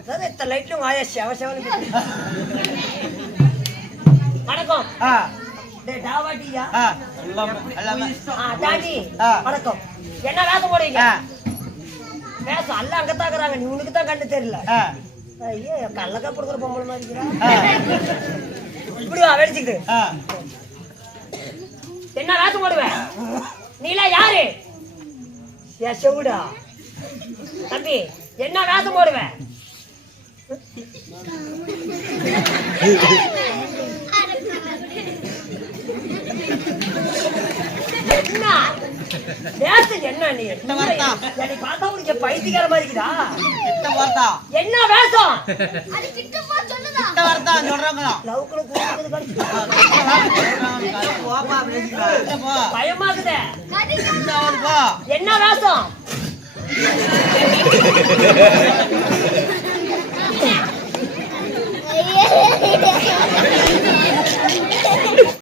அதாவது இத்தனை லைட்லும் வாயா செவ செவனு வணக்கம். ஆ, டேய் டாவாட்டியா ஆ, எல்லாமே, எல்லாமே. ஆ டாடி ஆ. வணக்கம். என்ன போடுவீங்க ஆ, வேஷம் அல்ல அங்கத்தான் இருக்கிறாங்க. நீ உனக்கு தான் கண்டு தெரியல. ஐயோ கள்ளக்கா கொடுக்குற பொம்பளை மாதிரி இப்படி வா வெடிச்சுக்கிட்டு. என்ன வேஷம் போடுவேன் ஏ செவுடா? தம்பி என்ன வேஷம் போடுவேன் என்ன? வேஷம் என்ன நீ. என்னை பார்த்தா உனக்கு பைத்தியக்கார மாதிரி இருக்குதா? என்ன வேஷம்? கிட்ட கிட்ட போ. பயமாக்குதே. என்ன வேஷம்